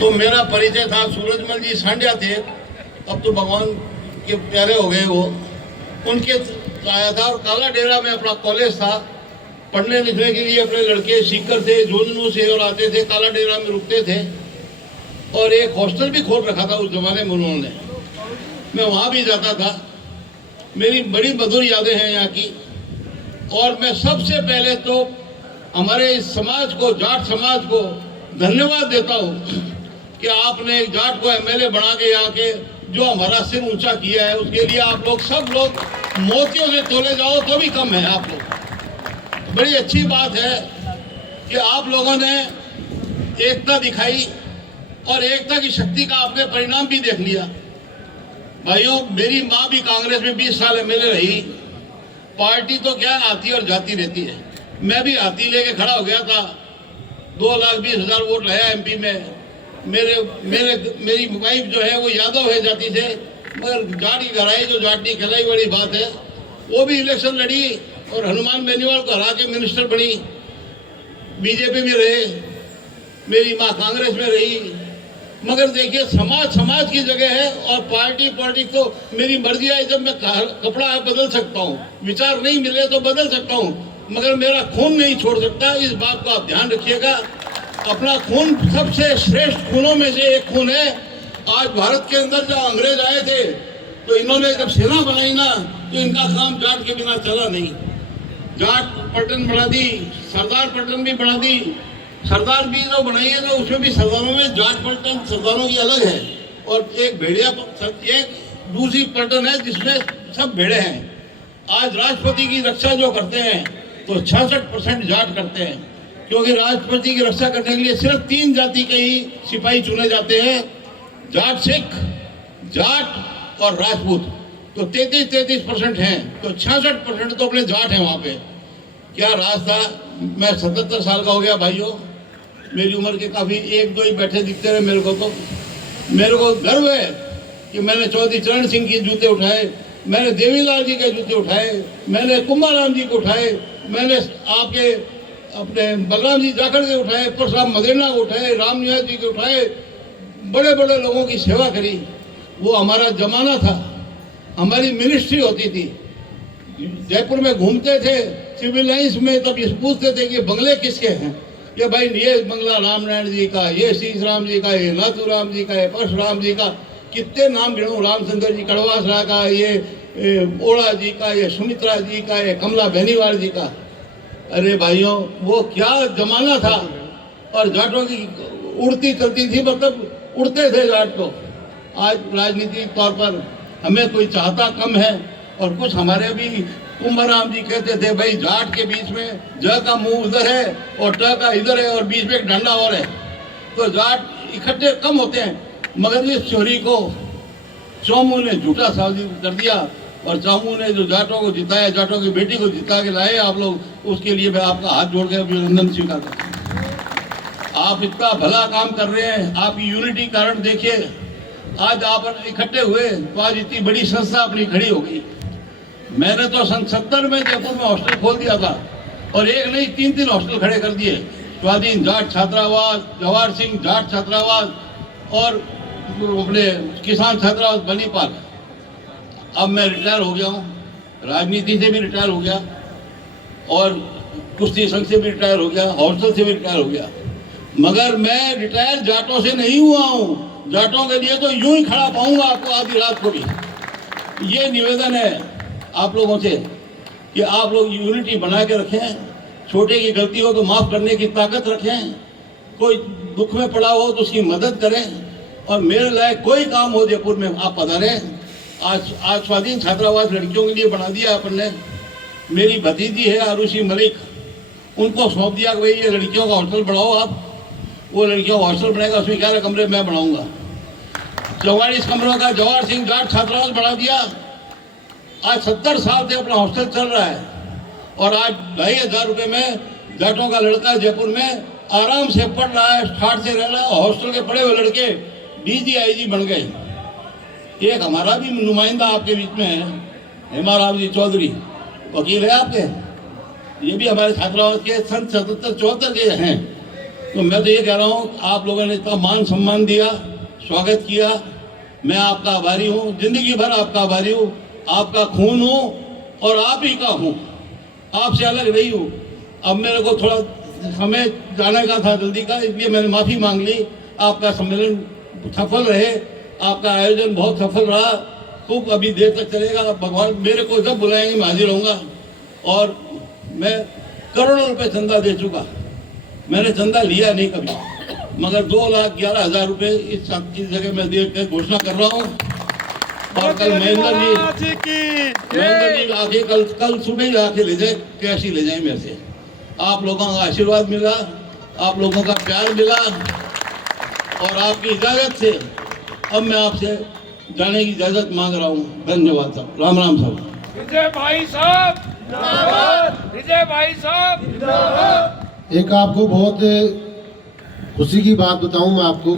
तो मेरा परिचय था, सूरजमल जी सांडिया थे, अब तो भगवान के प्यारे हो गए वो, उनके आया था। और काला डेरा में अपना कॉलेज था, पढ़ने लिखने के लिए अपने लड़के सीकर से, झुंझुनू से और आते थे, काला डेरा में रुकते थे। और एक हॉस्टल भी खोल रखा था उस जमाने में उन्होंने, मैं वहाँ भी जाता था। मेरी बड़ी मधुर यादें हैं यहाँ की। और मैं सबसे पहले तो हमारे इस समाज को, जाट समाज को धन्यवाद देता हूँ कि आपने एक जाट को एमएलए बना के यहाँ के जो हमारा सिर ऊंचा किया है, उसके लिए आप लोग सब लोग मोतियों से तोले जाओ तो भी कम है। आप लोग, बड़ी अच्छी बात है कि आप लोगों ने एकता दिखाई और एकता की शक्ति का आपने परिणाम भी देख लिया। भाइयों, मेरी माँ भी कांग्रेस में 20 साल एमएलए रही। पार्टी तो क्या आती और जाती रहती है, मैं भी हाथी लेके खड़ा हो गया था, 2,20,000 वोट लाया एमपी में। मेरी वाइफ जो है वो यादव है जाति से, मगर जाट की घराई जो जाट की खिलाई, बड़ी बात है। वो भी इलेक्शन लड़ी और हनुमान बेनीवाल को हरा के मिनिस्टर बनी, बीजेपी में रहे। मेरी माँ कांग्रेस में रही। मगर देखिए, समाज की जगह है और पार्टी तो मेरी मर्जी है। जब मैं कपड़ा बदल सकता हूँ, विचार नहीं मिले तो बदल सकता हूँ, मगर मेरा खून नहीं छोड़ सकता। इस बात को आप ध्यान रखिएगा। अपना खून सबसे श्रेष्ठ खूनों में से एक खून है। आज भारत के अंदर जब अंग्रेज आए थे तो इन्होंने जब सेना बनाई ना, तो इनका काम जाट के बिना चला नहीं। जाट पलटन बना दी, सरदार पलटन भी बना दी। सरदार भी जो बनाई है तो उसमें भी सरदारों में जाट पलटन सरदारों की अलग है, और एक भेड़िया, एक दूसरी पलटन है जिसमें सब भेड़े हैं। आज राष्ट्रपति की रक्षा जो करते हैं तो 66% जाट करते हैं, क्योंकि राष्ट्रपति की रक्षा करने के लिए सिर्फ 3 जाति के ही सिपाही चुने जाते हैं, जाट, सिख, जाट और राजपूत। तो 33% हैं, तो 66% तो अपने जाट हैं वहाँ पे। क्या राज था। मैं 77 साल का हो गया भाइयों, मेरी उम्र के काफ़ी 1-2 ही बैठे दिखते रहे मेरे को। तो मेरे को गर्व है कि मैंने चौधरी चरण सिंह के जूते उठाए, मैंने देवीलाल जी के जूते उठाए, मैंने कुमाराम जी को उठाए, मैंने आपके अपने बलराम जी जाखड़ के उठाए, परशुराम मदेना को उठाए, राम निवास जी के उठाए, बड़े बड़े लोगों की सेवा करी। वो हमारा जमाना था, हमारी मिनिस्ट्री होती थी। जयपुर में घूमते थे सिविल लाइन्स में, तब ये पूछते थे कि बंगले किसके हैं। कि भाई ये बंगला रामनारायण जी का, ये शीश राम जी का, ये नाथूराम जी का, ये परशुराम जी का, कितने नाम गिनूं, रामचंद्र जी कड़वासरा का, ये ओड़ा जी का, ये सुमित्रा जी का, ये कमला बेनीवाल जी का। अरे भाइयों, वो क्या जमाना था। और जाटों की उड़ती चलती थी, मतलब उड़ते थे जाट तो। आज राजनीतिक तौर पर हमें कोई चाहता कम है, और कुछ हमारे भी कुंभराम जी कहते थे भाई जाट के बीच में ज का मुंह उधर है और ट का इधर है और बीच में एक डंडा और है, तो जाट इकट्ठे कम होते हैं। मगर इस चोरी को चौमू ने झूठा साबित कर दिया, और चौमू ने जो जाटों को जिताया, जाटों की बेटी को जिता के लाए आप लोग, उसके लिए मैं आपका हाथ जोड़ के अभिनंदन स्वीकार करता हूँ। आप इतना भला काम कर रहे हैं। आपकी यूनिटी कारण देखिए, आज आप इकट्ठे हुए तो आज इतनी बड़ी संस्था अपनी खड़ी हो गई। मैंने तो सन 70 में जयपुर में हॉस्टल खोल दिया था, और एक नहीं 3 हॉस्टल खड़े कर दिए। स्वाधीन जाट छात्रावास, जवाहर सिंह जाट छात्रावास, और अपने किसान छात्रावास बनीपाल। अब मैं रिटायर हो गया हूँ, राजनीति से भी रिटायर हो गया, और कुश्ती संघ से भी रिटायर हो गया, हॉस्टल से भी रिटायर हो गया। मगर मैं रिटायर जाटों से नहीं हुआ हूँ। जाटों के लिए तो यूं ही खड़ा पाऊंगा आपको आधी रात को भी। ये निवेदन है आप लोगों से कि आप लोग यूनिटी बना के रखें, छोटे की गलती हो तो माफ़ करने की ताकत रखें, कोई दुख में पड़ा हो तो उसकी मदद करें, और मेरे लायक कोई काम हो जयपुर में आप पधारें। आज स्वाधीन छात्रावास लड़कियों के लिए बना दिया अपन ने। मेरी भतीजी है आरुषि मलिक, उनको सौंप दिया कि भाई ये लड़कियों का हॉस्टल बढ़ाओ आप। वो लड़कियों का हॉस्टल बनेगा, उसमें 11 कमरे मैं बनाऊँगा। 44 कमरों का जवाहर सिंह जाट छात्रावास बढ़ा दिया। आज 70 साल से अपना हॉस्टल चल रहा है, और आज 2,500 रुपये में जाटों का लड़का जयपुर में आराम से पढ़ रहा है, ठाठ से रह रहा है। हॉस्टल के पढ़े हुए लड़के DGIG बन गए। एक हमारा भी नुमाइंदा आपके बीच में है, हेमाराम जी चौधरी, वकील है आपके, ये भी हमारे छात्रावास के सन 77-74 के हैं। तो मैं तो ये कह रहा हूँ, आप लोगों ने इतना मान सम्मान दिया, स्वागत किया, मैं आपका आभारी हूँ, जिंदगी भर आपका आभारी हूँ। आपका खून हूँ और आप ही का हूँ, आपसे अलग नहीं हूँ। अब मेरे को थोड़ा हमें जाने का था जल्दी का, इसलिए मैंने माफ़ी मांग ली। आपका सम्मेलन सफल रहे, आपका आयोजन बहुत सफल रहा, खूब अभी देर तक चलेगा। भगवान मेरे को जब बुलाएंगे मैं हाजिर रहूँगा। और मैं करोड़ों रुपए चंदा दे चुका, मैंने चंदा लिया नहीं कभी, मगर 2,11,000 रुपये इस जगह मैं दे के घोषणा कर रहा हूँ। और कल महेंद्र जी आके कल सुबह ही आके ले जाए, कैश ही ले जाए मेरे से। आप लोगों का आशीर्वाद मिला, आप लोगों का प्यार मिला, और आपकी इजाजत से अब मैं आपसे जाने की इजाजत मांग रहा हूँ। धन्यवाद साहब, राम राम साहब। विजय भाई साहब जिंदाबाद, विजय भाई साहब जिंदाबाद। एक आपको बहुत खुशी की बात बताऊं मैं आपको,